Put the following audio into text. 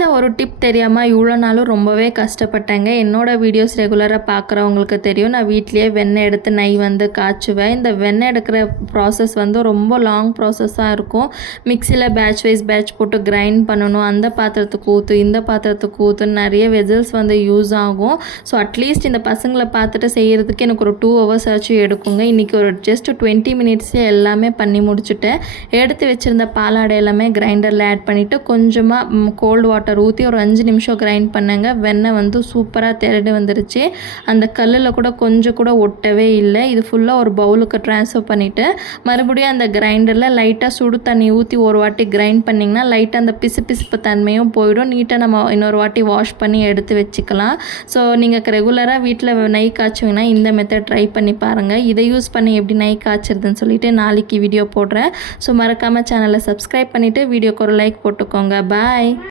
இந்த ஒரு டிப் தெரியாமல் இவ்வளோ நாளும் ரொம்பவே கஷ்டப்பட்டேங்க. என்னோடய வீடியோஸ் ரெகுலராக பார்க்குறவங்களுக்கு தெரியும். நான் வீட்டிலேயே வெண்ணெய் எடுத்து நெய் வந்து காய்ச்சுவேன். இந்த வெண்ணெய் எடுக்கிற ப்ராசஸ் வந்து ரொம்ப லாங் ப்ராசஸாக இருக்கும். மிக்சியில் பேட்ச் வைஸ் பேட்ச் போட்டு கிரைண்ட் பண்ணணும். அந்த பாத்திரத்துக்கு ஊற்று, இந்த பாத்திரத்துக்கு ஊற்றுன்னு நிறைய வெசல்ஸ் வந்து யூஸ் ஆகும். ஸோ அட்லீஸ்ட் இந்த பசங்களை பார்த்துட்டு செய்கிறதுக்கு எனக்கு ஒரு 2 ஹவர்ஸ் ஆச்சும் எடுக்குங்க. இன்றைக்கி ஒரு ஜஸ்ட் 20 மினிட்ஸே எல்லாமே பண்ணி முடிச்சுட்டேன். எடுத்து வச்சுருந்த பாலாடை எல்லாமே கிரைண்டரில் ஆட் பண்ணிவிட்டு கொஞ்சமாக கோல்டு வாட்டர் ஊற்றி ஒரு 5 நிமிஷம் கிரைண்ட் பண்ணேங்க. வெண்ணெய் வந்து சூப்பராக திரண்டு வந்துருச்சு. அந்த கல்லில் கூட கொஞ்சம் கூட ஒட்டவே இல்லை. இது ஃபுல்லாக ஒரு பவுலுக்கு ட்ரான்ஸ்ஃபர் பண்ணிவிட்டு மறுபடியும் அந்த கிரைண்டரில் லைட்டாக சுடு தண்ணி ஊற்றி ஒரு வாட்டி கிரைண்ட் பண்ணிங்கன்னா லைட்டாக அந்த பிசுப்பு தன்மையும் போயிடும். நீட்டாக நம்ம இன்னொரு வாட்டி வாஷ் பண்ணி எடுத்து வச்சுக்கலாம். ஸோ நீங்கள் ரெகுலராக வீட்டில் நெய் காய்ச்சுவீங்கன்னா இந்த மெத்தட் ட்ரை பண்ணி பாருங்கள். இதை யூஸ் பண்ணி எப்படி நெய் காய்ச்சிருதுன்னு சொல்லிட்டு நாளைக்கு வீடியோ போடுறேன். ஸோ மறக்காமல் சேனலை சப்ஸ்கிரைப் பண்ணிவிட்டு வீடியோக்கு ஒரு லைக் போட்டுக்கோங்க. பாய்.